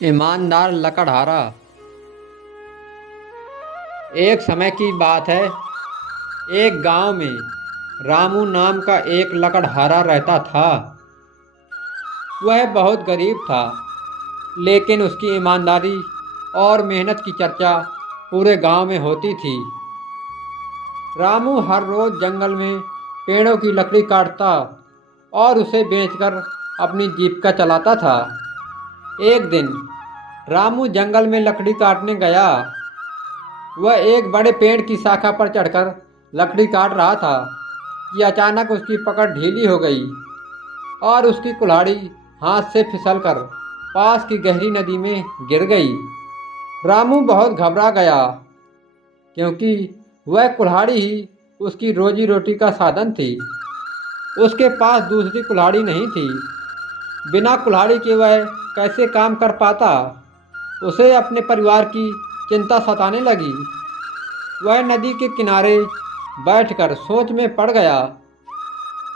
ईमानदार लकड़हारा। एक समय की बात है। एक गांव में रामू नाम का एक लकड़हारा रहता था। वह बहुत गरीब था, लेकिन उसकी ईमानदारी और मेहनत की चर्चा पूरे गांव में होती थी। रामू हर रोज जंगल में पेड़ों की लकड़ी काटता और उसे बेचकर अपनी जीविका चलाता था। एक दिन रामू जंगल में लकड़ी काटने गया। वह एक बड़े पेड़ की शाखा पर चढ़कर लकड़ी काट रहा था कि अचानक उसकी पकड़ ढीली हो गई और उसकी कुल्हाड़ी हाथ से फिसलकर पास की गहरी नदी में गिर गई। रामू बहुत घबरा गया, क्योंकि वह कुल्हाड़ी ही उसकी रोजी रोटी का साधन थी। उसके पास दूसरी कुल्हाड़ी नहीं थी। बिना कुल्हाड़ी के वह कैसे काम कर पाता। उसे अपने परिवार की चिंता सताने लगी। वह नदी के किनारे बैठकर सोच में पड़ गया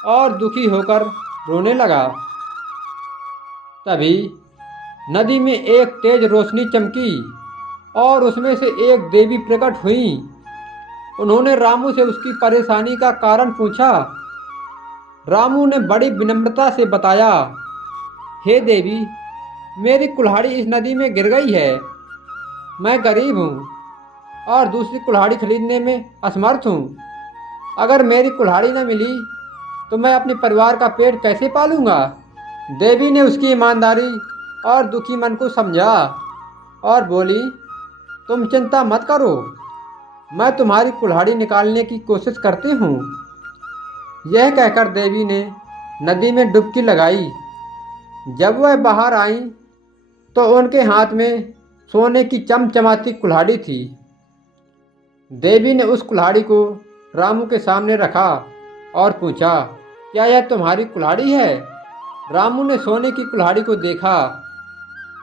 और दुखी होकर रोने लगा। तभी नदी में एक तेज रोशनी चमकी और उसमें से एक देवी प्रकट हुई। उन्होंने रामू से उसकी परेशानी का कारण पूछा। रामू ने बड़ी विनम्रता से बताया, हे देवी, मेरी कुल्हाड़ी इस नदी में गिर गई है। मैं गरीब हूँ और दूसरी कुल्हाड़ी खरीदने में असमर्थ हूँ। अगर मेरी कुल्हाड़ी न मिली तो मैं अपने परिवार का पेट कैसे पालूंगा। देवी ने उसकी ईमानदारी और दुखी मन को समझा और बोली, तुम चिंता मत करो, मैं तुम्हारी कुल्हाड़ी निकालने की कोशिश करती हूँ। यह कहकर देवी ने नदी में डुबकी लगाई। जब वह बाहर आई तो उनके हाथ में सोने की चमचमाती कुल्हाड़ी थी। देवी ने उस कुल्हाड़ी को रामू के सामने रखा और पूछा, क्या यह तुम्हारी कुल्हाड़ी है? रामू ने सोने की कुल्हाड़ी को देखा,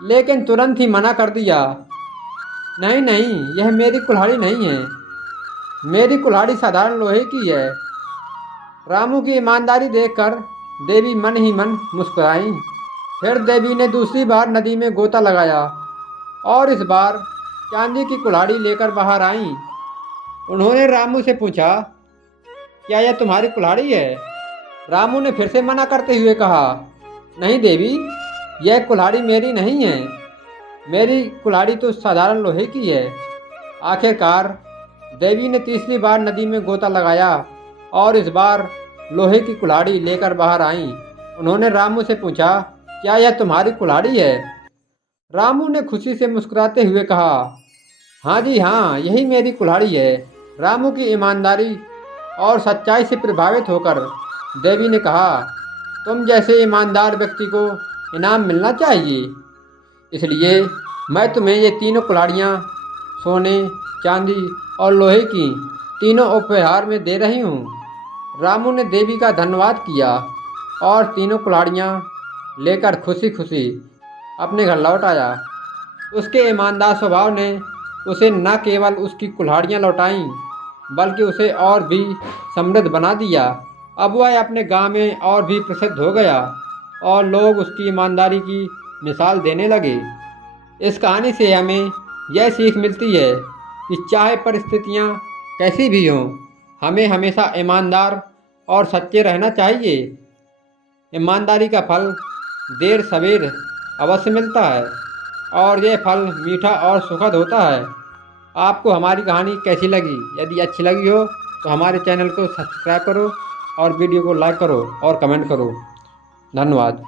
लेकिन तुरंत ही मना कर दिया, नहीं नहीं, यह मेरी कुल्हाड़ी नहीं है। मेरी कुल्हाड़ी साधारण लोहे की है। रामू की ईमानदारी देखकर देवी मन ही मन मुस्कुराई। फिर देवी ने दूसरी बार नदी में गोता लगाया और इस बार चांदी की कुल्हाड़ी लेकर बाहर आई। उन्होंने रामू से पूछा, क्या यह तुम्हारी कुल्हाड़ी है? रामू ने फिर से मना करते हुए कहा, नहीं देवी, यह कुल्हाड़ी मेरी नहीं है। मेरी कुल्हाड़ी तो साधारण लोहे की है। आखिरकार देवी ने तीसरी बार नदी में गोता लगाया और इस बार लोहे की कुल्हाड़ी लेकर बाहर आई। उन्होंने रामू से पूछा, क्या यह तुम्हारी कुल्हाड़ी है? रामू ने खुशी से मुस्कुराते हुए कहा, हाँ जी हाँ, यही मेरी कुल्हाड़ी है। रामू की ईमानदारी और सच्चाई से प्रभावित होकर देवी ने कहा, तुम जैसे ईमानदार व्यक्ति को इनाम मिलना चाहिए, इसलिए मैं तुम्हें ये तीनों कुल्हाड़ियाँ सोने, चांदी और लोहे की तीनों उपहार में दे रही हूँ। रामू ने देवी का धन्यवाद किया और तीनों कुल्हाड़ियाँ लेकर खुशी खुशी अपने घर लौट आया। उसके ईमानदार स्वभाव ने उसे न केवल उसकी कुल्हाड़ियाँ लौटाईं, बल्कि उसे और भी समृद्ध बना दिया। अब वह अपने गांव में और भी प्रसिद्ध हो गया और लोग उसकी ईमानदारी की मिसाल देने लगे। इस कहानी से हमें यह सीख मिलती है कि चाहे परिस्थितियाँ कैसी भी हों, हमें हमेशा ईमानदार और सच्चे रहना चाहिए। ईमानदारी का फल देर सवेर अवश्य मिलता है और यह फल मीठा और सुखद होता है। आपको हमारी कहानी कैसी लगी? यदि अच्छी लगी हो तो हमारे चैनल को सब्सक्राइब करो और वीडियो को लाइक करो और कमेंट करो। धन्यवाद।